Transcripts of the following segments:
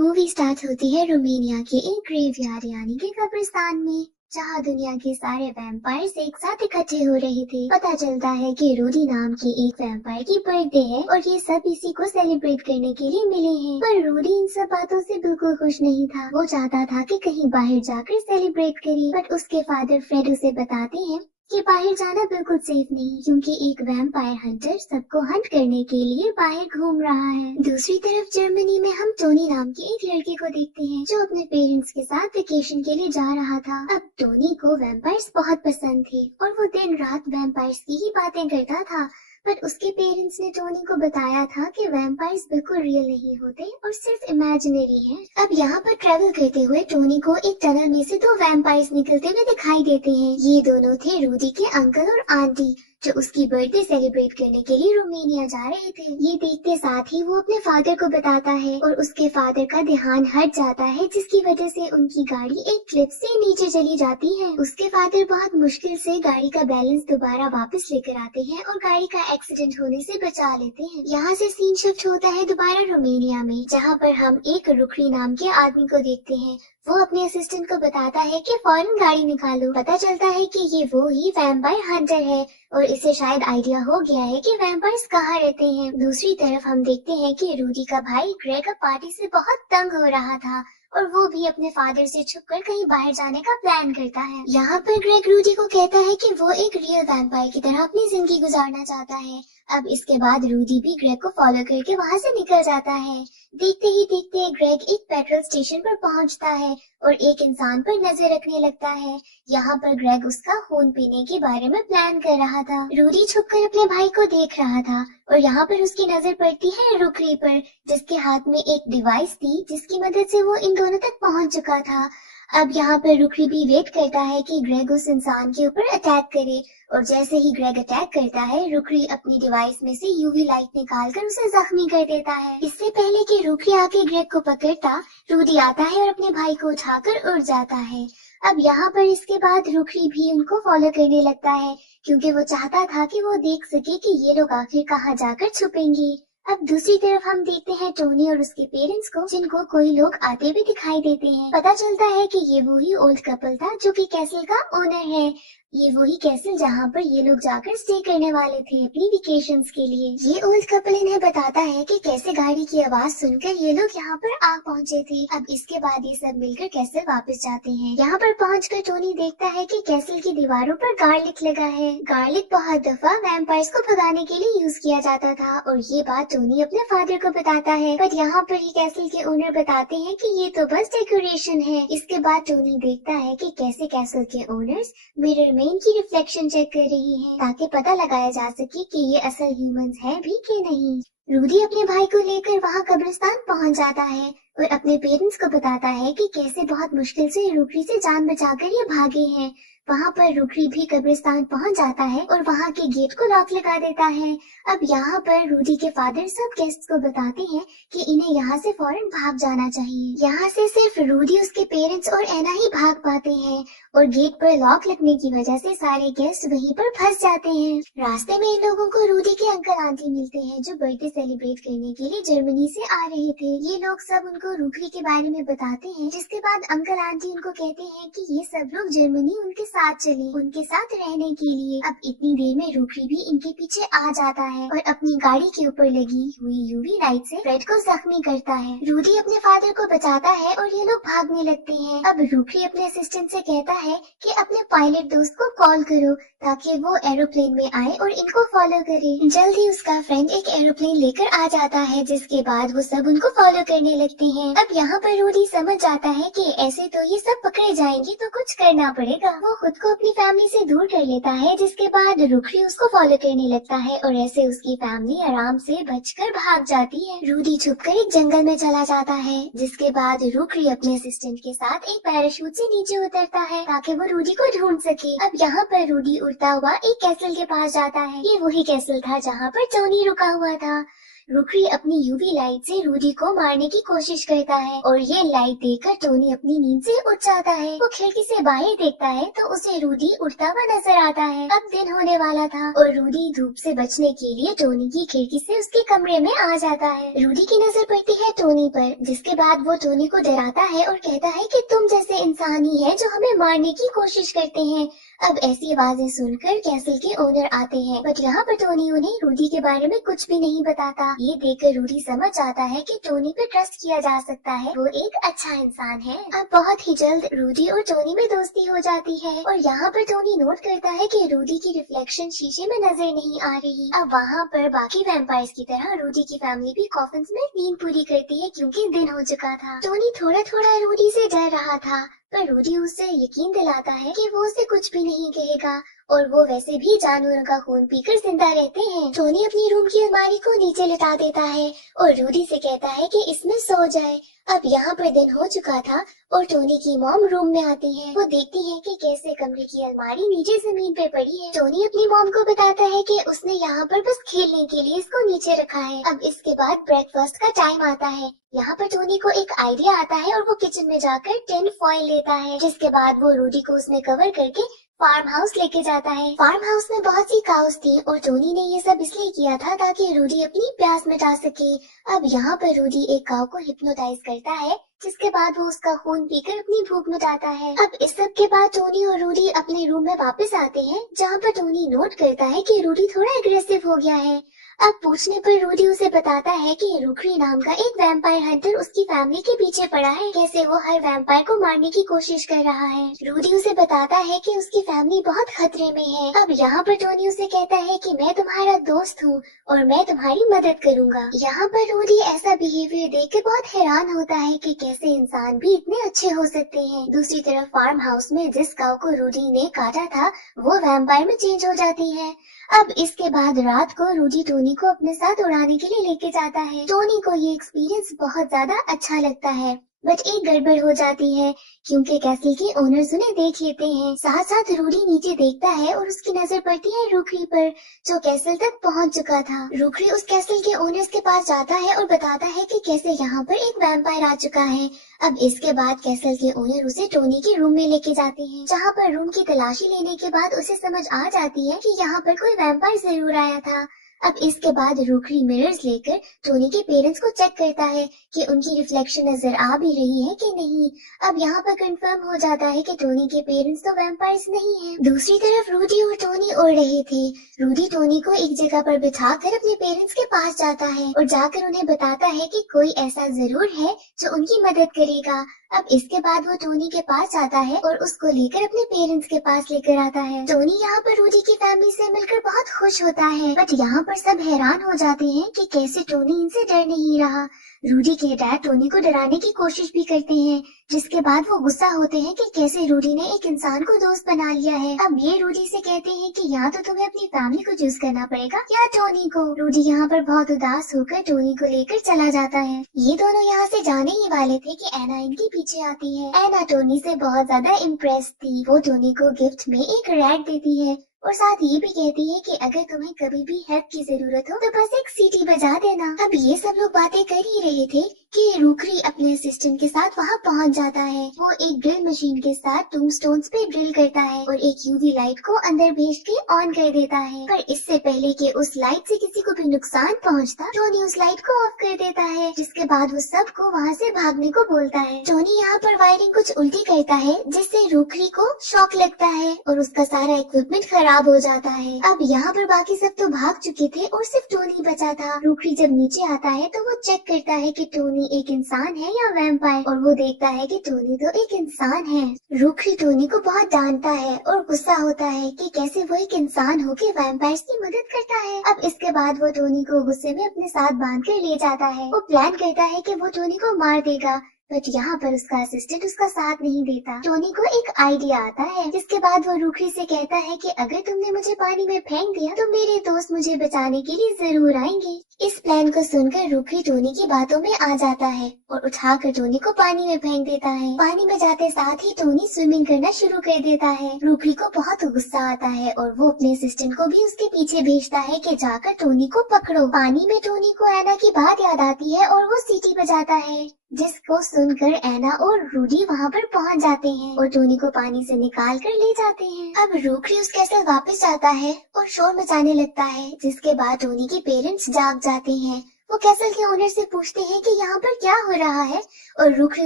Movie start होती है Romania के एक ग्रेवयार्ड यानी कि कब्रिस्तान में, जहाँ दुनिया के सारे वैम्पायर्स एक साथ इकट्ठे हो रहे थे। पता चलता है कि रूडी नाम की एक वैम्पायर की बर्थडे है और ये सब इसी को सेलिब्रेट करने के लिए मिले हैं। पर रूडी इन सब बातों से बिल्कुल खुश नहीं था। वो चाहता था कि कहीं बाहर जाकर सेलिब्रेट करे, बट उसके फादर फ्रेड उसे बताते हैं कि बाहर जाना बिल्कुल सेफ नहीं, क्योंकि एक वैम्पायर हंटर सबको हंट करने के लिए बाहर घूम रहा है। दूसरी तरफ जर्मनी में हम टोनी नाम के एक लड़के को देखते हैं जो अपने पेरेंट्स के साथ वेकेशन के लिए जा रहा था। अब टोनी को वैम्पायर्स बहुत पसंद थे और वो दिन रात वैम्पायर्स की ही बातें करता था। बट उसके पेरेंट्स ने टोनी को बताया था कि वैम्पायर्स बिल्कुल रियल नहीं होते और सिर्फ इमेजिनरी हैं। अब यहाँ पर ट्रेवल करते हुए टोनी को एक टनल में से दो वैम्पायर्स निकलते हुए दिखाई देते हैं। ये दोनों थे रूडी के अंकल और आंटी, जो उसकी बर्थडे सेलिब्रेट करने के लिए रोमानिया जा रहे थे। ये देखते साथ ही वो अपने फादर को बताता है और उसके फादर का ध्यान हट जाता है, जिसकी वजह से उनकी गाड़ी एक क्लिफ से नीचे चली जाती है। उसके फादर बहुत मुश्किल से गाड़ी का बैलेंस दोबारा वापस लेकर आते हैं और गाड़ी का एक्सीडेंट होने से बचा लेते हैं। यहाँ से सीन शिफ्ट होता है दोबारा रोमानिया में, जहाँ पर हम एक रुकरी नाम के आदमी को देखते हैं। वो अपने असिस्टेंट को बताता है कि फौरन गाड़ी निकालो। पता चलता है कि ये वो ही वैम्पायर हंटर है और इसे शायद आइडिया हो गया है कि वैम्पायर्स कहाँ रहते हैं। दूसरी तरफ हम देखते हैं कि रूडी का भाई ग्रेग पार्टी से बहुत तंग हो रहा था और वो भी अपने फादर से छुपकर कहीं बाहर जाने का प्लान करता है। यहाँ पर ग्रेग रूडी को कहता है कि वो एक रियल वैम्पायर की तरह अपनी जिंदगी गुजारना चाहता है। अब इसके बाद रूडी भी ग्रेग को फॉलो करके वहाँ से निकल जाता है। देखते ही देखते ग्रेग एक पेट्रोल स्टेशन पर पहुँचता है और एक इंसान पर नजर रखने लगता है। यहाँ पर ग्रेग उसका खून पीने के बारे में प्लान कर रहा था। रूडी छुपकर अपने भाई को देख रहा था और यहाँ पर उसकी नजर पड़ती है रुकरी पर, जिसके हाथ में एक डिवाइस थी जिसकी मदद से वो इन दोनों तक पहुँच चुका था। अब यहाँ पर रुकरी भी वेट करता है कि ग्रेग उस इंसान के ऊपर अटैक करे और जैसे ही ग्रेग अटैक करता है, रुकरी अपनी डिवाइस में से यूवी लाइट निकालकर उसे जख्मी कर देता है। इससे पहले कि रुकरी आके ग्रेग को पकड़ता, रूडी आता है और अपने भाई को उठाकर उड़ जाता है। अब यहाँ पर इसके बाद रुकरी भी उनको फॉलो करने लगता है, क्योंकि वो चाहता था कि वो देख सके कि ये लोग आखिर कहाँ जाकर छुपेंगे। अब दूसरी तरफ हम देखते हैं टोनी और उसके पेरेंट्स को, जिनको कोई लोग आते हुए दिखाई देते हैं। पता चलता है कि ये वही ओल्ड कपल था जो कि कैसल का ओनर है। ये वही कैसल जहाँ पर ये लोग जाकर स्टे करने वाले थे अपनी वेकेशंस के लिए। ये ओल्ड कपल इन्हें बताता है कि कैसे गाड़ी की आवाज सुनकर ये लोग यहाँ पर आ पहुँचे थे। अब इसके बाद ये सब मिलकर कैसल वापस जाते हैं। यहाँ पर पहुंचकर टोनी देखता है कि कैसल की दीवारों पर गार्लिक लगा है। गार्लिक बहुत दफा वैम्पायर्स को भगाने के लिए यूज किया जाता था और ये बात टोनी अपने फादर को बताता है। बट यहाँ पर ही कैसल के ओनर बताते हैं कि ये तो बस डेकोरेशन है। इसके बाद टोनी देखता है कि कैसे कैसल के ओनर्स मिरर में इनकी रिफ्लेक्शन चेक कर रही हैं, ताकि पता लगाया जा सके कि ये असल ह्यूमंस हैं भी कि नहीं। रूडी अपने भाई को लेकर वहाँ कब्रिस्तान पहुँच जाता है और अपने पेरेंट्स को बताता है कि कैसे बहुत मुश्किल से रुकरी से जान बचाकर ये भागे हैं। वहाँ पर रुकरी भी कब्रिस्तान पहुँच जाता है और वहाँ के गेट को लॉक लगा देता है। अब यहाँ पर रूडी के फादर सब गेस्ट्स को बताते हैं कि इन्हें यहाँ से फौरन भाग जाना चाहिए। यहाँ से सिर्फ रूडी, उसके पेरेंट्स और एना ही भाग पाते हैं और गेट पर लॉक लगने की वजह से सारे गेस्ट वहीं पर फंस जाते हैं। रास्ते में इन लोगों को रूडी के अंकल आंटी मिलते हैं, जो बर्थडे सेलिब्रेट करने के लिए जर्मनी से आ रहे थे। ये लोग सब उनको रुकरी के बारे में बताते हैं, जिसके बाद अंकल आंटी उनको कहते हैं कि ये सब लोग जर्मनी उनके साथ चले, उनके साथ रहने के लिए। अब इतनी देर में रुकरी भी इनके पीछे आ जाता है और अपनी गाड़ी के ऊपर लगी हुई यूवी लाइट से फ्रेड को जख्मी करता है। रूडी अपने फादर को बचाता है और ये लोग भागने लगते हैं। अब रुकरी अपने असिस्टेंट से कहता है कि अपने पायलट दोस्त को कॉल करो ताकि वो एरोप्लेन में आए और इनको फॉलो करे। जल्द ही उसका फ्रेंड एक एरोप्लेन लेकर आ जाता है, जिसके बाद वो सब उनको फॉलो करने लगते हैं। अब यहाँ पर रूडी समझ जाता है कि ऐसे तो ये सब पकड़े जाएंगे, तो कुछ करना पड़ेगा। वो खुद को अपनी फैमिली से दूर कर लेता है, जिसके बाद रुकरी उसको फॉलो करने लगता है और ऐसे उसकी फैमिली आराम से बचकर भाग जाती है। रूडी छुपकर एक जंगल में चला जाता है, जिसके बाद रुकरी अपने असिस्टेंट के साथ एक पैराशूट से नीचे उतरता है ताकि वो रूडी को ढूंढ सके। अब यहाँ पर रूडी उड़ता हुआ एक कैसल के पास जाता है। ये वही कैसल था जहाँ पर टोनी रुका हुआ था। रुकरी अपनी यूवी लाइट से रूडी को मारने की कोशिश करता है और ये लाइट देखकर टोनी अपनी नींद से उठ जाता है। वो खिड़की से बाहर देखता है तो उसे रूडी उड़ता हुआ नजर आता है। अब दिन होने वाला था और रूडी धूप से बचने के लिए टोनी की खिड़की से उसके कमरे में आ जाता है। रूडी की नजर पड़ती है टोनी पर, जिसके बाद वो टोनी को डराता है और कहता है कि तुम जैसे इंसान ही है जो हमें मारने की कोशिश करते हैं। अब ऐसी आवाजें सुनकर कैसल के ओनर आते हैं, बट यहाँ पर टोनी उन्हें रूडी के बारे में कुछ भी नहीं बताता। ये देखकर रूडी समझ जाता है कि टोनी पे ट्रस्ट किया जा सकता है, वो एक अच्छा इंसान है। अब बहुत ही जल्द रूडी और टोनी में दोस्ती हो जाती है और यहाँ पर टोनी नोट करता है कि रूडी की रिफ्लेक्शन शीशे में नजर नहीं आ रही। अब वहाँ पर बाकी वैम्पायर्स की तरह रूडी की फैमिली भी कॉफिन्स में नींद पूरी करती है क्योंकि दिन हो चुका था। टोनी थोड़ा थोड़ा रूडी से डर रहा था, पर रूडी उसे यकीन दिलाता है कि वो उसे कुछ भी नहीं कहेगा और वो वैसे भी जानवरों का खून पीकर जिंदा रहते हैं। टोनी अपनी रूम की अलमारी को नीचे लिटा देता है और रूडी से कहता है कि इसमें सो जाए। अब यहाँ पर दिन हो चुका था और टोनी की मॉम रूम में आती है। वो देखती है कि कैसे कमरे की अलमारी नीचे जमीन पे पड़ी है। टोनी अपनी मॉम को बताता है कि उसने यहाँ पर बस खेलने के लिए इसको नीचे रखा है। अब इसके बाद ब्रेकफास्ट का टाइम आता है। यहाँ पर टोनी को एक आइडिया आता है और वो किचन में जाकर टिन फॉइल लेता है, जिसके बाद वो रूडी को उसमें कवर करके फार्म हाउस लेके जाता है। फार्म हाउस में बहुत सी काउस थी और टोनी ने ये सब इसलिए किया था ताकि रूडी अपनी प्यास मिटा सके। अब यहाँ पर रूडी एक काऊ को हिप्नोटाइज करता है, जिसके बाद वो उसका खून पीकर अपनी भूख मिटाता है। अब इस सब के बाद टोनी और रूडी अपने रूम में वापस आते हैं, जहाँ पर टोनी नोट करता है कि रूडी थोड़ा एग्रेसिव हो गया है। अब पूछने पर रूडी उसे बताता है कि रुकरी नाम का एक वैम्पायर हंटर उसकी फैमिली के पीछे पड़ा है, कैसे वो हर वैम्पायर को मारने की कोशिश कर रहा है। रूडी उसे बताता है कि उसकी फैमिली बहुत खतरे में है। अब यहाँ पर टोनी उसे कहता है कि मैं तुम्हारा दोस्त हूँ और मैं तुम्हारी मदद करूँगा। यहाँ पर रूडी ऐसा बिहेवियर देख के बहुत हैरान होता है कि कैसे इंसान भी इतने अच्छे हो सकते हैं। दूसरी तरफ फार्म हाउस में जिस काऊ को रूडी ने काटा था वो वैम्पायर में चेंज हो जाती है। अब इसके बाद रात को रूडी टोनी को अपने साथ उड़ाने के लिए लेके जाता है। टोनी को ये एक्सपीरियंस बहुत ज्यादा अच्छा लगता है, बट एक गड़बड़ हो जाती है क्योंकि कैसल के ओनर्स उन्हें देख लेते हैं। साथ साथ रूडी नीचे देखता है और उसकी नजर पड़ती है रुकरी पर, जो कैसल तक पहुंच चुका था। रुकरी उस कैसल के ओनर्स के पास जाता है और बताता है कि कैसे यहाँ पर एक वैम्पायर आ चुका है। अब इसके बाद कैसल के ओनर उसे टोनी के रूम में लेके जाते हैं, जहाँ पर रूम की तलाशी लेने के बाद उसे समझ आ जाती है कि यहाँ पर कोई वैम्पायर जरूर आया था। अब इसके बाद रुकरी मिरर्स लेकर टोनी के पेरेंट्स को चेक करता है कि उनकी रिफ्लेक्शन नजर आ भी रही है कि नहीं। अब यहाँ पर कंफर्म हो जाता है कि टोनी के पेरेंट्स तो वैम्पायर्स नहीं हैं। दूसरी तरफ रूडी और टोनी उड़ रहे थे। रूडी टोनी को एक जगह पर बिठाकर अपने पेरेंट्स के पास जाता है और जाकर उन्हें बताता है कि कोई ऐसा जरूर है जो उनकी मदद करेगा। अब इसके बाद वो टोनी के पास जाता है और उसको लेकर अपने पेरेंट्स के पास लेकर आता है। टोनी यहाँ पर रूडी की फैमिली से मिलकर बहुत खुश होता है, बट यहाँ पर सब हैरान हो जाते हैं कि कैसे टोनी इनसे डर नहीं रहा। रूडी के डैड टोनी को डराने की कोशिश भी करते हैं, जिसके बाद वो गुस्सा होते हैं कि कैसे रूडी ने एक इंसान को दोस्त बना लिया है। अब ये रूडी से कहते हैं कि या तो तुम्हें अपनी फैमिली को चूज करना पड़ेगा या टोनी को। रूडी यहाँ पर बहुत उदास होकर टोनी को लेकर चला जाता है। ये दोनों यहाँ से जाने ही वाले थे कि एना इनके पीछे आती है। एना टोनी से बहुत ज्यादा इम्प्रेस थी। वो टोनी को गिफ्ट में एक रैट देती है और साथ ये भी कहती है कि अगर तुम्हें कभी भी हेल्प की जरूरत हो तो बस एक सीटी बजा देना। अब ये सब लोग बातें कर ही रहे थे कि रुकरी अपने असिस्टेंट के साथ वहाँ पहुँच जाता है। वो एक ड्रिल मशीन के साथ टूमस्टोन्स पे ड्रिल करता है और एक यूवी लाइट को अंदर भेज के ऑन कर देता है। पर इससे पहले कि उस लाइट से किसी को भी नुकसान पहुँचता, टोनी उस लाइट को ऑफ कर देता है, जिसके बाद वो सबको वहाँ से भागने को बोलता है। टोनी यहाँ पर वायरिंग कुछ उल्टी करता है, जिससे रुकरी को शॉक लगता है और उसका सारा इक्विपमेंट खराब हो जाता है। अब यहाँ पर बाकी सब तो भाग चुके थे और सिर्फ टोनी बचा था। रुकरी जब नीचे आता है तो वो चेक करता है कि टोनी एक इंसान है या वैम्पायर, और वो देखता है कि टोनी तो एक इंसान है। रुकरी टोनी को बहुत डांटता है और गुस्सा होता है कि कैसे वो एक इंसान होके वैम्पायर्स की मदद करता है। अब इसके बाद वो टोनी को गुस्से में अपने साथ बांध कर ले जाता है। वो प्लान करता है कि वो टोनी को मार देगा, बट यहाँ पर उसका असिस्टेंट उसका साथ नहीं देता। टोनी को एक आइडिया आता है, जिसके बाद वो रूखी से कहता है कि अगर तुमने मुझे पानी में फेंक दिया तो मेरे दोस्त मुझे बचाने के लिए जरूर आएंगे। इस प्लान को सुनकर रूखी टोनी की बातों में आ जाता है और उठाकर टोनी को पानी में फेंक देता है। पानी में जाते साथ ही टोनी स्विमिंग करना शुरू कर देता है। रूखी को बहुत गुस्सा आता है और वो अपने असिस्टेंट को भी उसके पीछे भेजता है कि जाकर टोनी को पकड़ो। पानी में टोनी को एना की बात याद आती है और वो सीटी बजाता है, जिसको सुनकर एना और रूडी वहाँ पर पहुँच जाते हैं और टोनी को पानी से निकाल कर ले जाते हैं। अब रूखी उस कैसल वापस जाता है और शोर मचाने लगता है, जिसके बाद टोनी के पेरेंट्स जाग जाते हैं। वो कैसल के ओनर से पूछते हैं कि यहाँ पर क्या हो रहा है और रूखी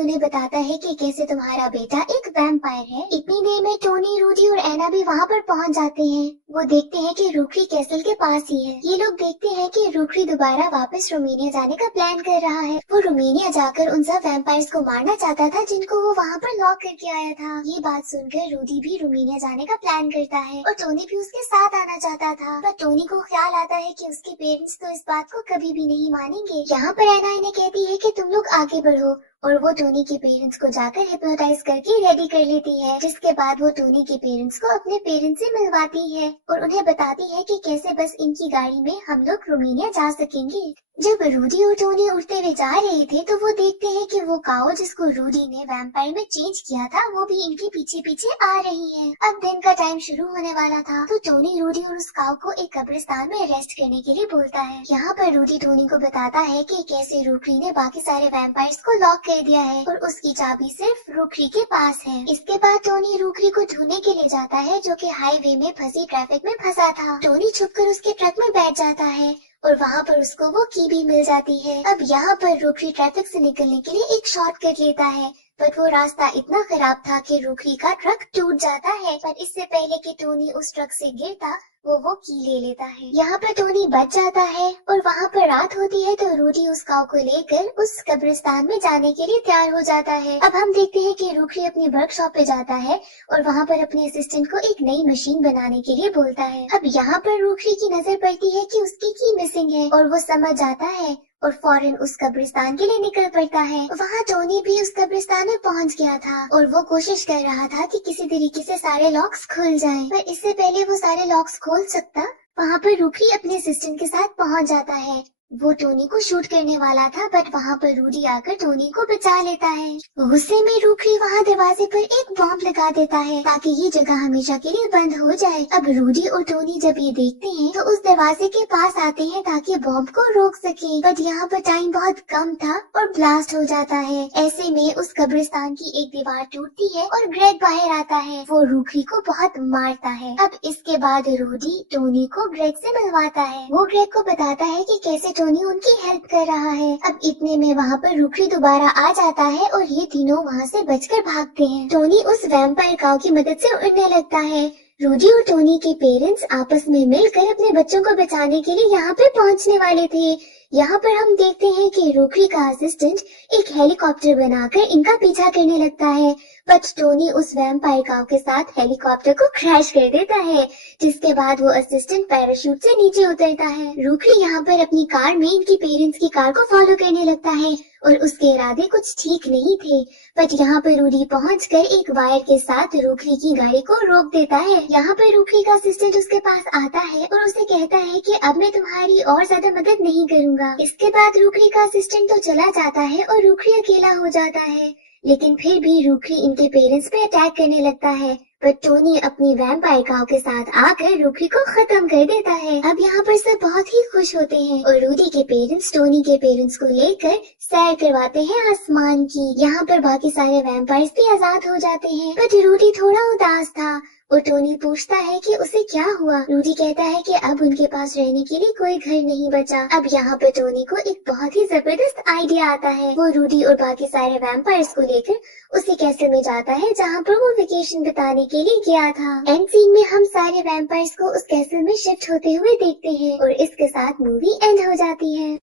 उन्हें बताता है कि कैसे तुम्हारा बेटा एक वैम्पायर है। इतनी देर में टोनी, रूडी और एना भी वहाँ पर पहुँच जाते हैं। वो देखते हैं कि रूखी कैसल के पास ही है। ये लोग देखते हैं कि रूखी दोबारा वापस रोमानिया जाने का प्लान कर रहा है। वो रोमानिया जाकर उन सब वैम्पायर्स को मारना चाहता था जिनको वो वहाँ पर लॉक करके आया था। ये बात सुनकर रूडी भी रोमानिया जाने का प्लान करता है और टोनी भी उसके साथ आना चाहता था, पर टोनी को ख्याल आता है कि उसके पेरेंट्स तो इस बात को कभी भी नहीं मानेंगे। यहाँ पर एना इन्हें कहती है कि तुम लोग आगे बढ़ो और वो टोनी के पेरेंट्स को जाकर हिप्नोटाइज करके रेडी कर लेती है, जिसके बाद वो टोनी के पेरेंट्स को अपने पेरेंट्स से मिलवाती है और उन्हें बताती है कि कैसे बस इनकी गाड़ी में हम लोग रोमानिया जा सकेंगे। जब रूडी और टोनी उड़ते हुए जा रहे थे तो वो देखते हैं कि वो काऊ जिसको रूडी ने वैम्पायर में चेंज किया था वो भी इनके पीछे पीछे आ रही है। अब दिन का टाइम शुरू होने वाला था तो टोनी, रूडी और उस काऊ को एक कब्रिस्तान में रेस्ट करने के लिए बोलता है। यहाँ पर रूडी टोनी को बताता है कि कैसे रूखी ने बाकी सारे वैम्पायर्स को लॉक कर दिया है और उसकी चाबी सिर्फ रूखी के पास है। इसके बाद टोनी रूखी को ढूंढने के लिए जाता है जो कि हाईवे में फंसी ट्रैफिक में फंसा था। टोनी छुपकर उसके ट्रक में बैठ जाता है और वहाँ पर उसको वो की भी मिल जाती है। अब यहाँ पर रूखी ट्रैफिक से निकलने के लिए एक शॉर्टकट लेता है, पर वो रास्ता इतना खराब था कि रूखी का ट्रक टूट जाता है। पर इससे पहले कि टोनी उस ट्रक से गिरता वो की ले लेता है। यहाँ पर टोनी बच जाता है और वहाँ पर रात होती है तो रूडी उस काऊ को लेकर उस कब्रिस्तान में जाने के लिए तैयार हो जाता है। अब हम देखते हैं कि रूडी अपनी वर्कशॉप पे जाता है और वहाँ पर अपने असिस्टेंट को एक नई मशीन बनाने के लिए बोलता है। अब यहाँ पर रूडी की नजर पड़ती है कि उसकी की मिसिंग है और वो समझ जाता है और फौरन उस कब्रिस्तान के लिए निकल पड़ता है। वहाँ टोनी भी उस कब्रिस्तान में पहुँच गया था और वो कोशिश कर रहा था कि किसी तरीके से सारे लॉक्स खुल जाएं, पर इससे पहले वो सारे लॉक्स खोल सकता वहाँ पर रूडी अपने असिस्टेंट के साथ पहुँच जाता है। वो टोनी को शूट करने वाला था बट वहाँ पर रूडी आकर टोनी को बचा लेता है। गुस्से में रूडी वहाँ दरवाजे पर एक बॉम्ब लगा देता है ताकि ये जगह हमेशा के लिए बंद हो जाए। अब रूडी और टोनी जब ये देखते हैं तो उस दरवाजे के पास आते हैं ताकि बॉम्ब को रोक सके, बट यहाँ पर टाइम बहुत कम था और ब्लास्ट हो जाता है। ऐसे में उस कब्रिस्तान की एक दीवार टूटती है और ग्रेग बाहर आता है। वो रूडी को बहुत मारता है। अब इसके बाद रूडी टोनी को ग्रेग से मिलवाता है। वो ग्रेग को बताता है कि कैसे टोनी उनकी हेल्प कर रहा है। अब इतने में वहाँ पर रूडी दोबारा आ जाता है और ये तीनों वहाँ से बचकर भागते हैं। टोनी उस वैम्पायर काऊ की मदद से उड़ने लगता है। रूडी और टोनी के पेरेंट्स आपस में मिलकर अपने बच्चों को बचाने के लिए यहाँ पे पहुँचने वाले थे। यहाँ पर हम देखते हैं कि रूडी का असिस्टेंट एक हेलीकॉप्टर बनाकर इनका पीछा करने लगता है, बट टोनी उस वैम्पायर काऊ के साथ हेलीकॉप्टर को क्रैश कर देता है, जिसके बाद वो असिस्टेंट पैराशूट से नीचे उतरता है। रूडी यहाँ पर अपनी कार में इनकी पेरेंट्स की कार को फॉलो करने लगता है और उसके इरादे कुछ ठीक नहीं थे, बट यहाँ पर रूडी पहुंचकर एक वायर के साथ रूडी की गाड़ी को रोक देता है। यहाँ पर रूडी का असिस्टेंट उसके पास आता है और उसे कहता है कि अब मैं तुम्हारी और ज्यादा मदद नहीं करूँगा। इसके बाद रूडी का असिस्टेंट तो चला जाता है और रूडी अकेला हो जाता है, लेकिन फिर भी रूडी इनके पेरेंट्स पे अटैक करने लगता है, पर टोनी अपनी वैम्पायर काऊ के साथ आकर रूडी को खत्म कर देता है। अब यहाँ पर सब बहुत ही खुश होते हैं और रूडी के पेरेंट्स टोनी के पेरेंट्स को लेकर सैर करवाते हैं आसमान की। यहाँ पर बाकी सारे वैम्पायर्स भी आजाद हो जाते हैं, बट रूडी थोड़ा उदास था और टोनी पूछता है कि उसे क्या हुआ। रूडी कहता है कि अब उनके पास रहने के लिए कोई घर नहीं बचा। अब यहाँ पर टोनी को एक बहुत ही जबरदस्त आइडिया आता है। वो रूडी और बाकी सारे वैम्पायर्स को लेकर उसी कैसल में जाता है जहाँ पर वो वेकेशन बिताने के लिए गया था। एंड सीन में हम सारे वैम्पायर्स को उस कैसल में शिफ्ट होते हुए देखते हैं और इसके साथ मूवी एंड हो जाती है।